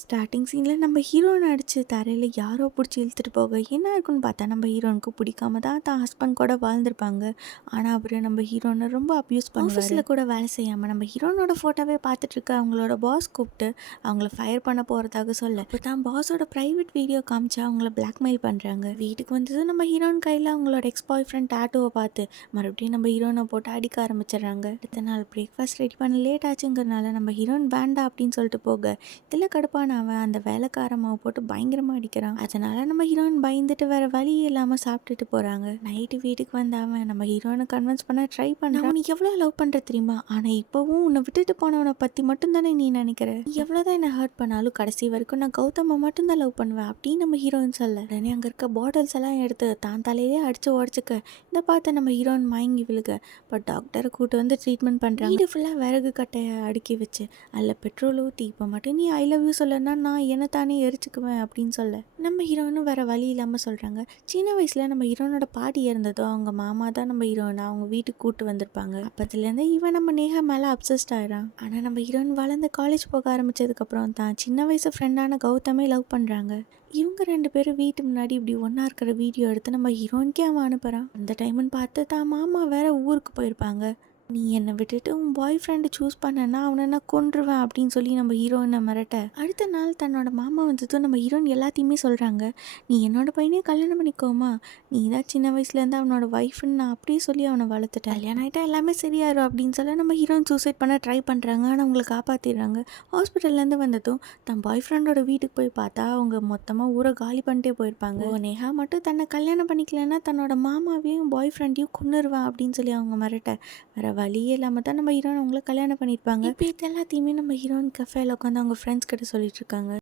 Starting சீனில் நம்ம heroine அடிச்சு தரையில் யாரோ பிடிச்சி இழுத்துட்டு போக என்ன இருக்குன்னு பார்த்தா நம்ம ஹீரோனுக்கு பிடிக்காம தான் ஹஸ்பண்ட் கூட வாழ்ந்திருப்பாங்க. ஆனால் அவர் நம்ம ஹீரோனை ரொம்ப அப்யூஸ் பண்ணுவார். ஆஃபீஸில் கூட வேலை செய்யாமல் நம்ம ஹீரோனோட ஃபோட்டோவே பார்த்துட்டு இருக்க அவங்களோட பாஸ் கூப்பிட்டு அவங்கள ஃபயர் பண்ண போகிறதாக சொல்ல இப்போ தான் பாஸோட ப்ரைவேட் வீடியோ காமிச்சு அவங்கள பிளாக்மெயில் பண்ணுறாங்க. வீட்டுக்கு வந்தது நம்ம ஹீரோயின் கையில் அவங்களோட எக்ஸ் பாய் ஃப்ரெண்ட் டேட்டோவை பார்த்து மறுபடியும் நம்ம ஹீரோனை போட்டு அடிக்க ஆரம்பிச்சிடுறாங்க. அடுத்த நாள் பிரேக்ஃபாஸ்ட் ரெடி பண்ண லேட் ஆச்சுங்கிறனால நம்ம ஹீரோயின் வேண்டா அப்படின்னு சொல்லிட்டு போக இதில் கடுப்பான அவன் அந்த வேலைக்கார மாவு போட்டு பயங்கரமாக அடிக்கிறான். அதனால நம்ம ஹீரோயின் பயந்துட்டு வேற வழியே இல்லாமல் சாப்பிட்டுட்டு போகிறாங்க. நைட்டு வீட்டுக்கு வந்த அவன் நம்ம ஹீரோயினை கன்வின்ஸ் பண்ண ட்ரை பண்ணுறான். நீ எவ்வளோ லவ் பண்ணுற தெரியுமா, ஆனால் இப்போவும் உன்னை விட்டுட்டு போனவனை பற்றி மட்டும்தானே நீ நினைக்கிற, நீ எவ்வளோதான் என்னை ஹர்ட் பண்ணாலும் கடைசி வரைக்கும் நான் கௌதமை மட்டும்தான் லவ் பண்ணுவேன் அப்படின்னு நம்ம ஹீரோயின் சொல்ல உடனே அங்கே இருக்க பாட்டில்ஸ் எல்லாம் எடுத்து தான் தலையிலே அடிச்சு உடச்சிக்க இந்த பார்த்து நம்ம ஹீரோயின் மயங்கி விழுக பட் டாக்டரை கூட்டு வந்து ட்ரீட்மெண்ட் பண்ணுறாங்க. வீடு ஃபுல்லாக விறகு கட்டையை அடுக்கி வச்சு அதில் பெட்ரோல் ஊற்றி இப்போ மட்டும் நீ ஐ லவ் யூ சொல்லனா நான் என்ன தானே எரிச்சுக்குவேன் அப்படின்னு சொல்ல நம்ம ஹீரோயினும் வேற வழி இல்லாமல் சொல்கிறாங்க. சின்ன வயசில் நம்ம ஹீரோனோட பாட்டி இறந்ததோ அவங்க மாமா தான் நம்ம ஹீரோயினை அவங்க வீட்டுக்கு கூட்டு வந்திருப்பாங்க. அப்பத்துலேருந்து இவன் நம்ம நேஹா மேலே அப்சஸ்ட் ஆயிடான். ஆனால் நம்ம ஹீரோயின் வளர்ந்து காலேஜ் போக ஆரம்பிச்சதுக்கப்புறம் தான் சின்ன வயசு ஃப்ரெண்டான கௌதமே லவ் பண்ணுறாங்க. இவங்க ரெண்டு பேரும் வீட்டு முன்னாடி இப்படி ஒன்றா இருக்கிற வீடியோ எடுத்து நம்ம ஹீரோயின்கே அவன் அனுப்புகிறான். அந்த டைம்னு பார்த்து தான் மாமா வேற ஊருக்கு போயிருப்பாங்க. நீ என்னை விட்டுட்டு உன் பாய் ஃப்ரெண்டு சூஸ் பண்ணனா அவனை நான் கொன்றுவேன் அப்படின்னு சொல்லி நம்ம ஹீரோயினை மிரட்ட அடுத்த நாள் தன்னோட மாமா வந்ததும் நம்ம ஹீரோயின் எல்லாத்தையுமே சொல்கிறாங்க. நீ என்னோட பையனே கல்யாணம் பண்ணிக்கோமா, நீ தான் சின்ன வயசுலேருந்து அவனோட ஒய்ஃப்னு நான் அப்படியே சொல்லி அவனை வளர்த்துட்டேன், கல்யாணம் ஆகிட்டா எல்லாமே சரியாயிரும் அப்படின்னு சொல்ல நம்ம ஹீரோயின் சூசைட் பண்ண ட்ரை பண்ணுறாங்க. ஆனால் அவங்களை காப்பாற்றிடுறாங்க. ஹாஸ்பிட்டல்லேருந்து வந்ததும் தன் பாய் ஃப்ரெண்டோட வீட்டுக்கு போய் பார்த்தா அவங்க மொத்தமாக ஊரை காலி பண்ணிட்டே போயிருப்பாங்க. நேஹா மட்டும் தன்னை கல்யாணம் பண்ணிக்கலன்னா தன்னோட மாமாவையும் பாய் ஃப்ரெண்டையும் கொன்னுருவேன் அப்படின்னு சொல்லி அவங்க மிரட்ட வேற வழியே இல்லாமல் தான் நம்ம ஹீரோயின் அவங்கள கல்யாணம் பண்ணியிருப்பாங்க. இப்போ இது எல்லாத்தையுமே நம்ம ஹீரோயின் கஃபேல உட்காந்து அவங்க ஃப்ரெண்ட்ஸ் கிட்ட சொல்லிட்டு இருக்காங்க.